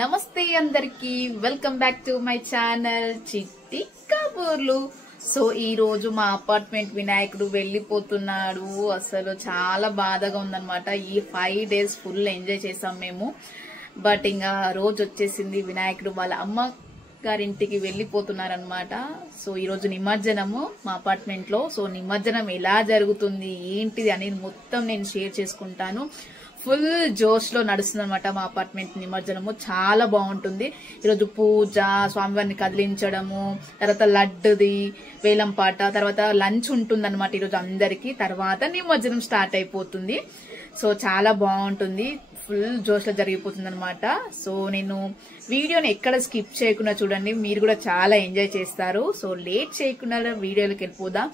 నమస్తే అందరికి welcome back to my channel చిట్టి కబూర్లు. సో ఈ రోజు మా అపార్ట్మెంట్ వినాయకుడు వెళ్ళిపోతున్నాడు. అసలు చాలా బాధగా ఉందన్నమాట. ఈ 5 days ఫుల్ ఎంజాయ్ చేసాం మేము. బట్ ఇంకా రోజు వచ్చేసింది, వినాయకుడు వాళ్ళ అమ్మ గారింటికి వెళ్ళిపోతున్నారనమాట. సో ఈ రోజు నిమజ్జనము మా అపార్ట్మెంట్ లో. సో నిమజ్జనం ఎలా జరుగుతుంది ఏంటిది అనేది మొత్తం నేను షేర్ చేసుకుంటాను. ఫుల్ జోష్ లో నడుస్తుంది అనమాట మా అపార్ట్మెంట్ నిమజ్జనము. చాలా బాగుంటుంది. ఈరోజు పూజ, స్వామివారిని కదిలించడము, తర్వాత లడ్డుది వేలం పాట, తర్వాత లంచ్ ఉంటుంది అనమాట ఈరోజు అందరికి. తర్వాత నిమజ్జనం స్టార్ట్ అయిపోతుంది. సో చాలా బాగుంటుంది, ఫుల్ జోష్ లో జరిగిపోతుంది అనమాట. సో నేను వీడియోని ఎక్కడ స్కిప్ చేయకుండా చూడండి, మీరు కూడా చాలా ఎంజాయ్ చేస్తారు. సో లేట్ చేయకుండా వీడియోలోకి వెళ్ళిపోదాం.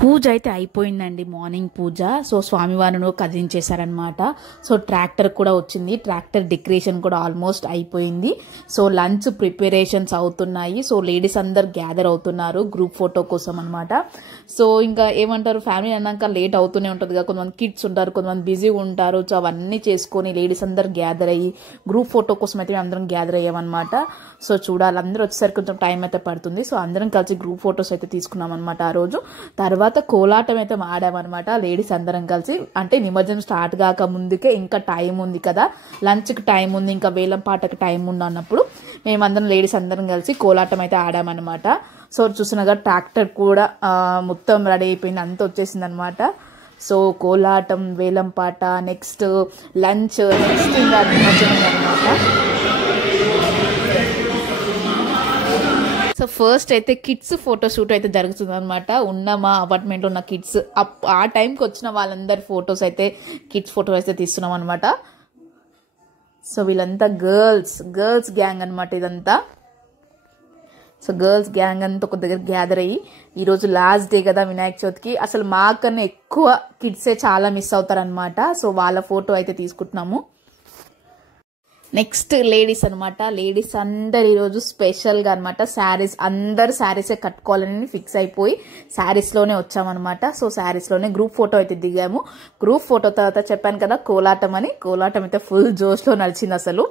పూజ అయితే అయిపోయిందండి, మార్నింగ్ పూజ. సో స్వామివారిని కదిలించేశారనమాట. సో ట్రాక్టర్ కూడా వచ్చింది, ట్రాక్టర్ డెకరేషన్ కూడా ఆల్మోస్ట్ అయిపోయింది. సో లంచ్ ప్రిపరేషన్స్ అవుతున్నాయి. సో లేడీస్ అందరు గ్యాదర్ అవుతున్నారు గ్రూప్ ఫోటో కోసం అనమాట. సో ఇంకా ఏమంటారు, ఫ్యామిలీ అన్నాక లేట్ అవుతూనే ఉంటుంది కదా, కొంతమంది కిడ్స్ ఉంటారు, కొంతమంది బిజీగా ఉంటారు. సో అవన్నీ చేసుకొని లేడీస్ అందరు గ్యాదర్ అయ్యి గ్రూప్ ఫోటో కోసం అయితే మేము అందరం గ్యాదర్ అయ్యామన్నమాట. సో చూడాలి, అందరూ వచ్చేసరికి కొంచెం టైం అయితే పడుతుంది. సో అందరం కలిసి గ్రూప్ ఫొటోస్ అయితే తీసుకున్నాం అనమాట ఆ రోజు. తర్వాత కోలాటం అయితే ఆడామన్నమాట లేడీస్ అందరం కలిసి. అంటే నిమజ్జనం స్టార్ట్ కాక ముందుకే ఇంకా టైం ఉంది కదా, లంచ్కి టైం ఉంది, ఇంకా వేలం పాటకి టైం ఉంది అన్నప్పుడు మేమందరం లేడీస్ అందరం కలిసి కోలాటం అయితే ఆడామన్నమాట. సో చూసినగా ట్రాక్టర్ కూడా మొత్తం రెడీ అయిపోయింది, అంతా వచ్చేసింది అనమాట. సో కోలాటం, వేలం పాట, నెక్స్ట్ లంచ్, నెక్స్ట్ ఇంకా నిమజ్జనం అనమాట. సో ఫస్ట్ అయితే కిడ్స్ ఫోటోషూట్ అయితే జరుగుతుంది అనమాట. ఉన్న మా అపార్ట్మెంట్లో ఉన్న కిడ్స్ ఆ టైంకి వచ్చిన వాళ్ళందరి ఫొటోస్ అయితే, కిడ్స్ ఫోటోస్ అయితే తీస్తున్నాం అనమాట. సో వీళ్ళంతా గర్ల్స్ గ్యాంగ్ అనమాట ఇదంతా. సో గర్ల్స్ గ్యాంగ్ అంతా ఒక దగ్గర గ్యాదర్ అయ్యి, ఈరోజు లాస్ట్ డే కదా వినాయక చవితికి, అసలు మాకన్నా ఎక్కువ కిడ్సే చాలా మిస్ అవుతారనమాట. సో వాళ్ళ ఫోటో అయితే తీసుకుంటున్నాము. నెక్స్ట్ లేడీస్ అనమాట. లేడీస్ అందరు ఈరోజు స్పెషల్గా అనమాట శారీస్, అందరు శారీసే కట్టుకోవాలని ఫిక్స్ అయిపోయి శారీస్లోనే వచ్చామన్నమాట. సో శారీస్లోనే గ్రూప్ ఫోటో అయితే దిగాము. గ్రూప్ ఫోటో తర్వాత చెప్పాను కదా కోలాటం అని, కోలాటం అయితే ఫుల్ జోష్లో నడిచింది అసలు.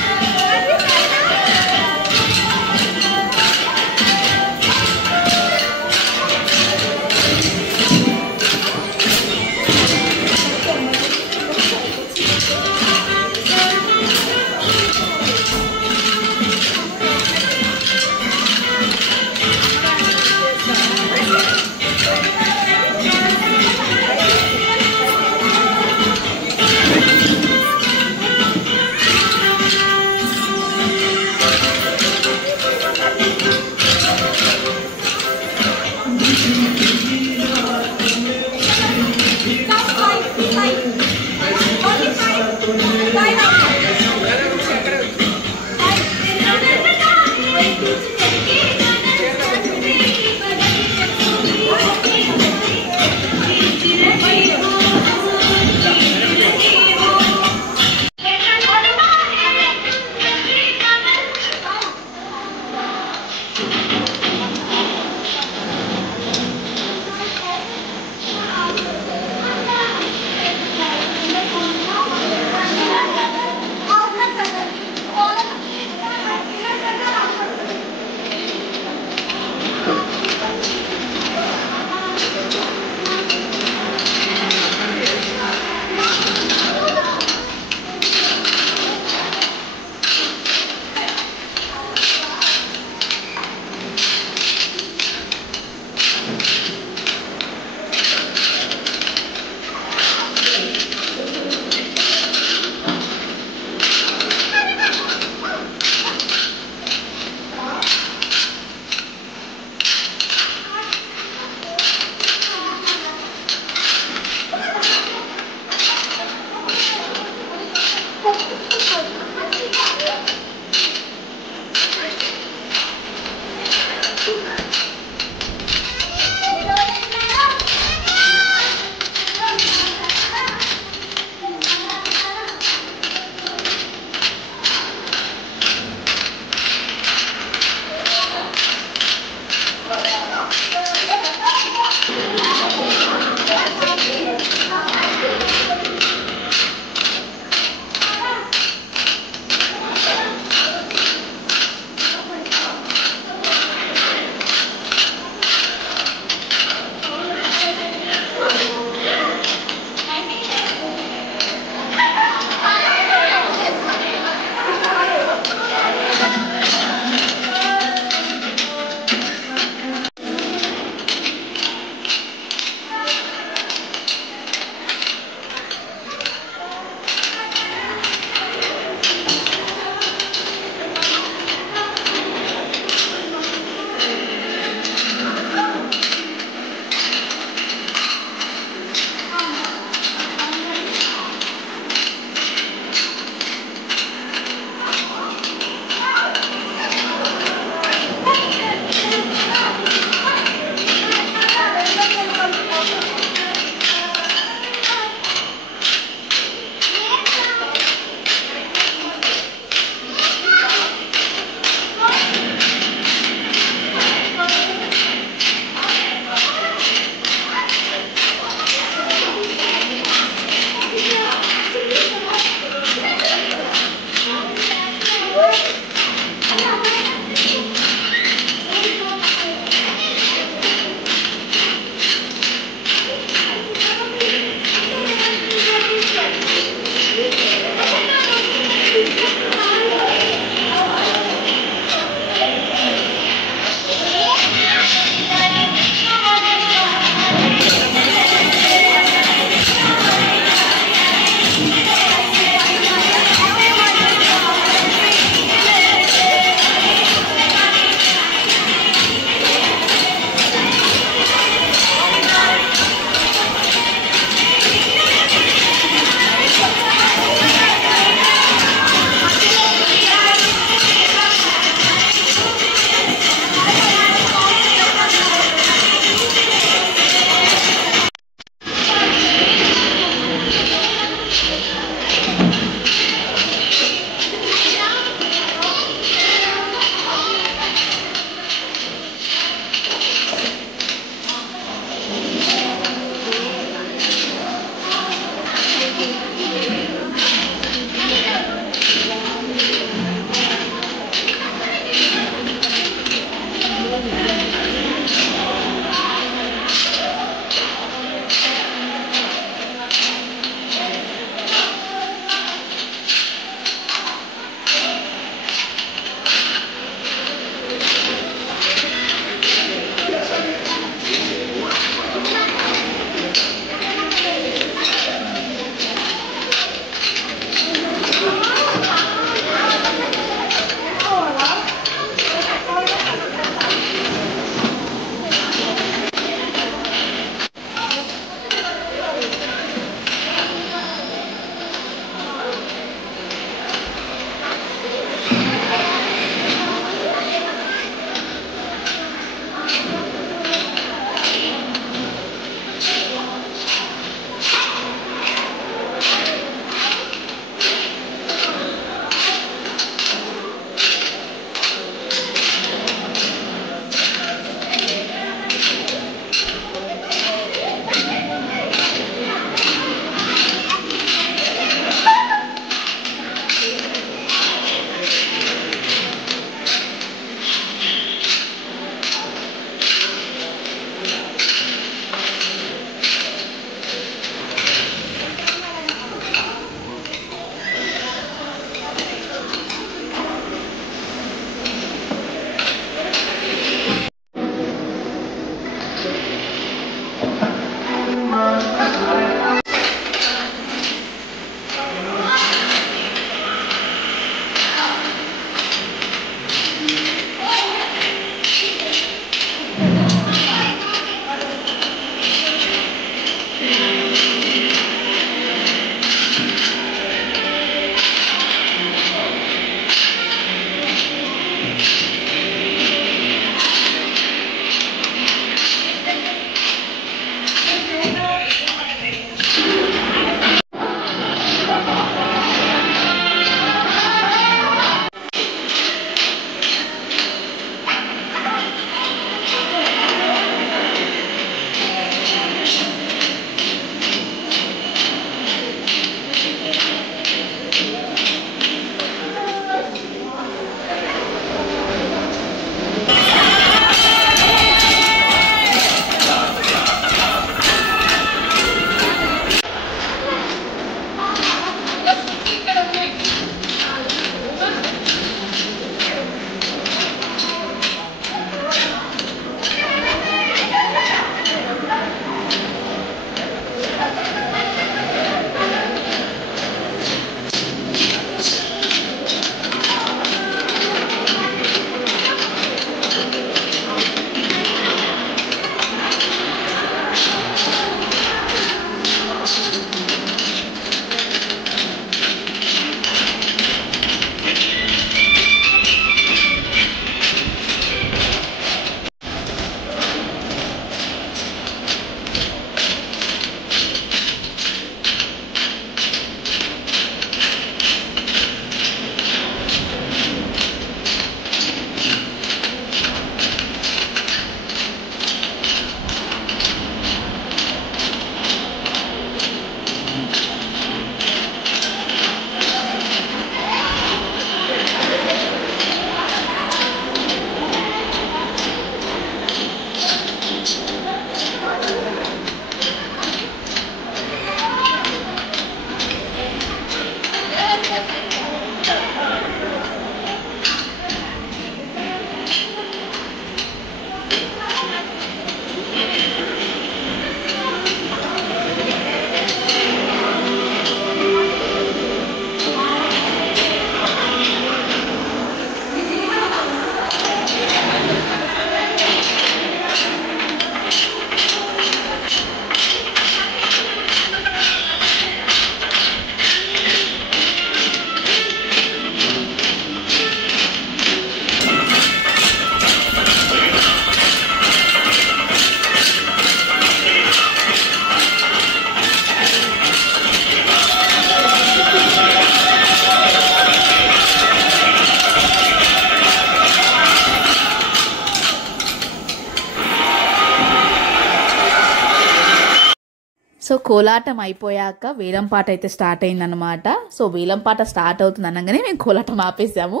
సో కోలాటం అయిపోయాక వేలం పాట అయితే స్టార్ట్ అయిందనమాట. సో వేలం పాట స్టార్ట్ అవుతుంది అనగానే మేము కోలాటం ఆపేసాము.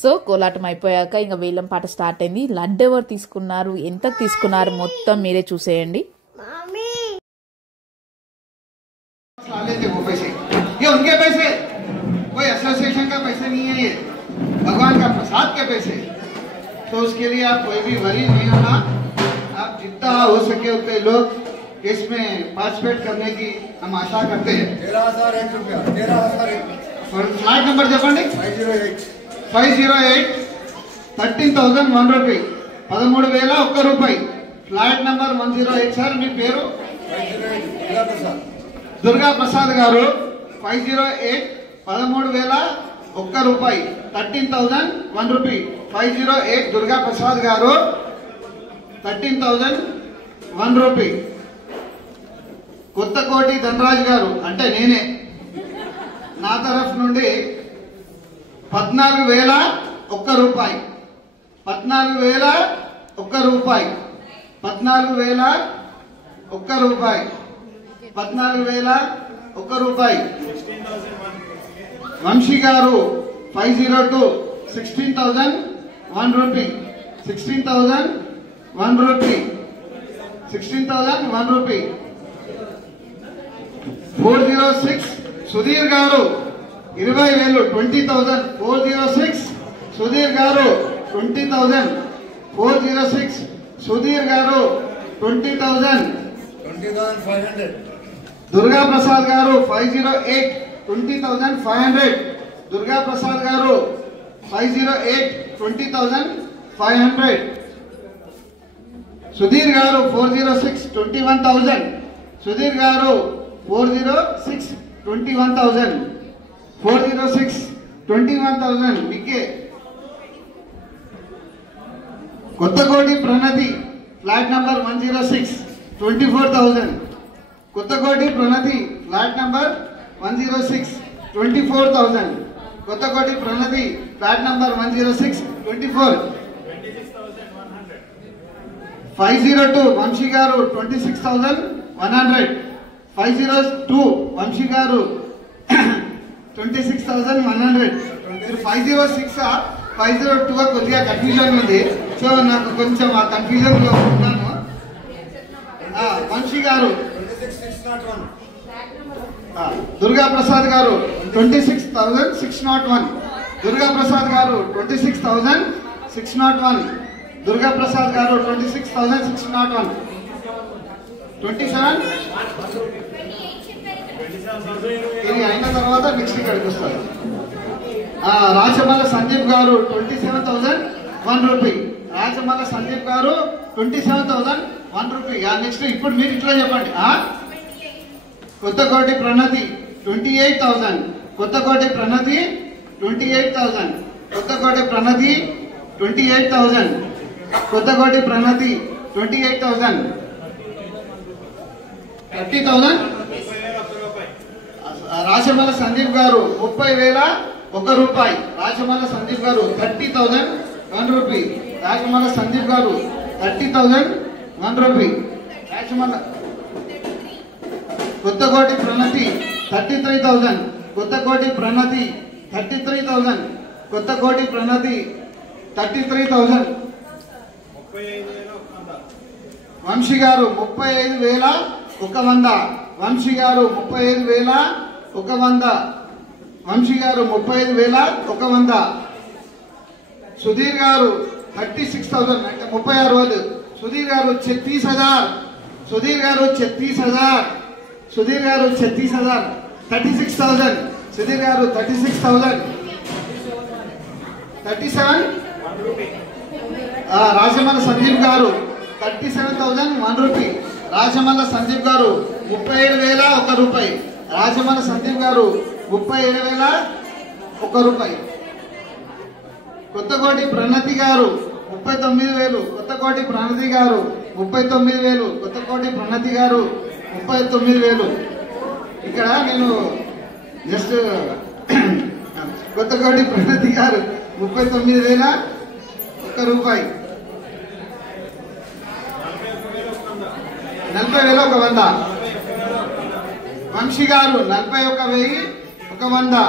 సో కోలాటం అయిపోయాక ఇంకా వేలం పాట స్టార్ట్ అయింది. లడ్డు ఎవరు తీసుకున్నారు, ఎంత తీసుకున్నారు మొత్తం మీరే చూసేయండి. भगवान का प्रसाद के पैसे, तो उसके लिए आप कोई भी वरी नहीं होना। आप जितना हो सके उतने लोग इसमें पार्टिसिपेट करने की हम आशा करते हैं। 13,001 फ्लाइट नंबर చెప్పండి 508 13,001 రూపాయి 13,001 రూపాయి ఫ్లైట్ నంబర్ 108 సార్ మీ పేరు దుర్గా ప్రసాద్ గారు 508 13,001 రూపాయి 13,001 రూపాయి 508 దుర్గా ప్రసాద్ గారు 13,001 రూపాయి. కొత్తకోటి ధనరాజ్ గారు అంటే నేనే నా తరఫు నుండి 14,001 రూపాయి 14,001 రూపాయి 14,001 రూపాయి 14,001 రూపాయి. వంశీ గారు 502 16,001 రూపాయి 16,001 రూపాయి 16,001 రూపాయి. 406 సుధీర్ గారు 20,000 20,000 406 సుధీర్ గారు 20,000 406 సుధీర్ గారు 20,000 20,500 దుర్గా ప్రసాద్ గారు 508 20,500 దుర్గా ప్రసాద్ గారు 508 20,500 సుధీర్ గారు 406 21,000 సుధీర్ గారు 406 21,000 406 21,000 మీకే. కొత్తకోటి ప్రణతి ఫ్లాట్ నంబర్ 106 24,000 కొత్తకోటి ప్రణతి ఫ్లాట్ నంబర్ 106 24,000 కొత్తకోటి ప్రణతి ఫ్లాట్ నంబర్ 106 24 502 వంశీ గారు 26,100 502 వంశీ గారు 26,100 506 502 కొద్దిగా కన్ఫ్యూజన్ ఉంది. సో నాకు కొంచెం ఆ కన్ఫ్యూజన్ లో ఉన్నాను. వంశీ గారు దుర్గా ప్రసాద్ గారు 26,601 దుర్గా ప్రసాద్ గారు 26,601 దుర్గా ప్రసాద్ గారు 26,601 27 ఇది అయిన తర్వాత నెక్స్ట్ ఇక్కడికి వస్తారు. రాచమల్ల సందీప్ గారు 27,001 రూపాయి రాచమల్ల సందీప్ గారు 27,001 రూపాయి. నెక్స్ట్ ఇప్పుడు మీరు ఇట్లా చెప్పండి. కొత్తకోటి ప్రణతి 28,000 కొత్తకోటి ప్రణతి 28,000 కొత్తకోటి ప్రణతి 28,000 కొత్తకోటి ప్రణతి 28,000 30,000 రాచమల్ల సందీప్ గారు 30,001 రూపాయి రాచమల్ల సందీప్ గారు 30,001 రూపాయి రాచమల్ల సందీప్ గారు 30,001 రూపాయి రాచమల్ల కొత్తకోటి ప్రణతి 33,000 కొత్తకోటి ప్రణతి 33,000 కొత్తకోటి ప్రణతి 33,000 వంశీ గారు 35,100 వంశీ గారు 35,100 వంశీ గారు 35,100 సుధీర్ గారు 36,000 అంటే 36,000 సుధీర్ గారు 36,000 సుధీర్ గారు 36,000 సుధీర్ గారు 36,000 36,000 సుధీర్ గారు 36,000 37 రాజమల్ల సందీప్ గారు 37,001 రూపాయి రాజమల్ల సందీప్ గారు 37,001 రూపాయి రాజమల్ల సందీప్ గారు 37,001 రూపాయి. కొత్తకోటి ప్రణతి గారు 39,000 కొత్తకోటి ప్రణతి గారు 39,000 కొత్తకోటి ప్రణతి గారు 39,000. ఇక్కడ నేను జస్ట్ కొత్తకోటి ప్రణతి గారు 39,001 రూపాయి 40,100 వంశీ గారు 41,100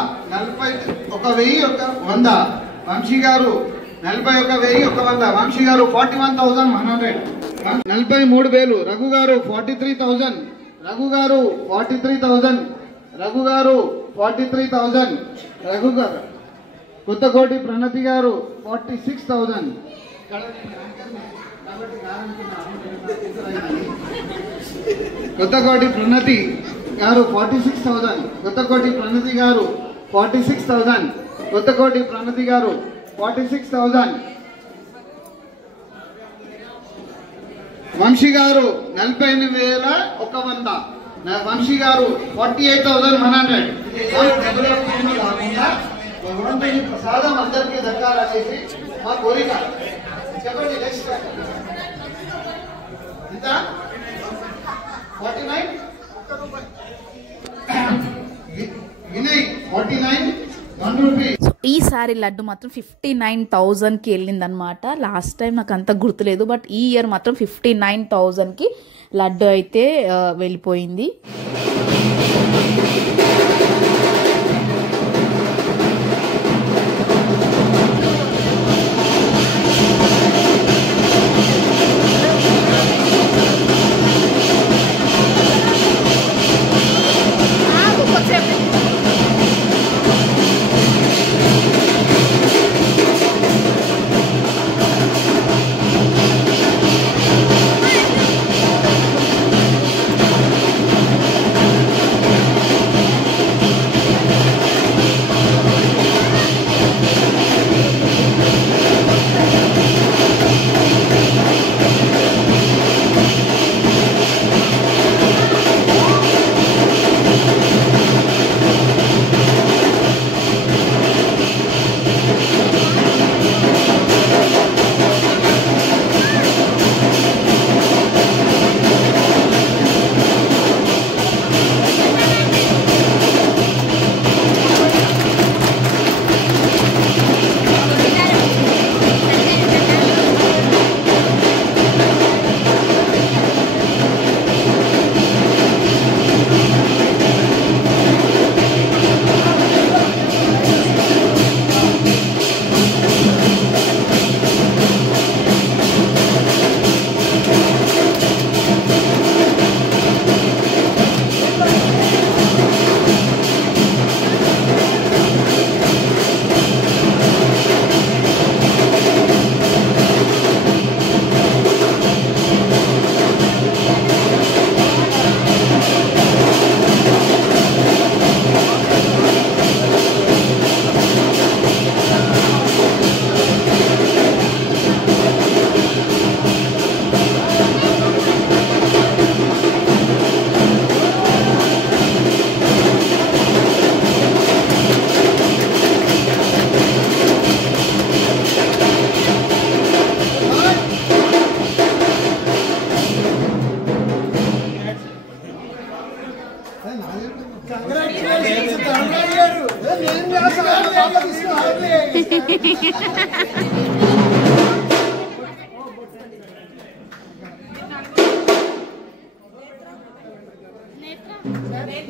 వంశీ గారు 41,100 వంశీ గారు 41,100 43,000 రఘు గారు 43,000 రఘు గారు 43,000 రఘు గారు కొత్తకోటి ప్రణతి గారు 46,000 కొత్తకోటి ప్రణతి గారు 46,000 కొత్తకోటి ప్రణతి గారు 46,000 కొత్తకోటి ప్రణతి గారు 46,000 వంశీ గారు 48,100 వంశీ గారు 48,100 భగవంతుని ప్రసాదం అందరికీ దక్కాలనేసి మా కోరిక. చెప్పండి నెక్స్ట్ ఎంత 49 వినయ్ 49 1 రూపీ. సో ఈసారి లడ్డు మాత్రం 59,000కి వెళ్ళిందనమాట. లాస్ట్ టైం నాకు అంత గుర్తులేదు, బట్ ఈ ఇయర్ మాత్రం 59,000కి లడ్డు అయితే వెళ్ళిపోయింది.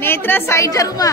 नेत्रा साइड जरूमा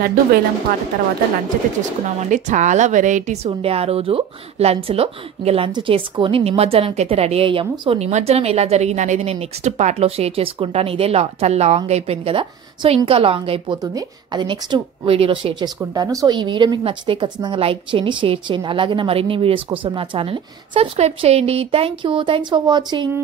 లడ్డు వేలం పాట తర్వాత లంచ్ అయితే చేసుకున్నామండి. చాలా వెరైటీస్ ఉండే ఆ రోజు లంచ్లో. ఇంకా లంచ్ చేసుకొని నిమజ్జనానికి అయితే రెడీ అయ్యాము. సో నిమజ్జనం ఎలా జరిగింది అనేది నేను నెక్స్ట్ పార్ట్లో షేర్ చేసుకుంటాను. ఇదే చాలా లాంగ్ అయిపోయింది కదా, సో ఇంకా లాంగ్ అయిపోతుంది, అది నెక్స్ట్ వీడియోలో షేర్ చేసుకుంటాను. సో ఈ వీడియో మీకు నచ్చితే ఖచ్చితంగా లైక్ చేయండి, షేర్ చేయండి. అలాగే నా మరిన్ని వీడియోస్ కోసం నా ఛానల్ని సబ్స్క్రైబ్ చేయండి. Thanks for watching.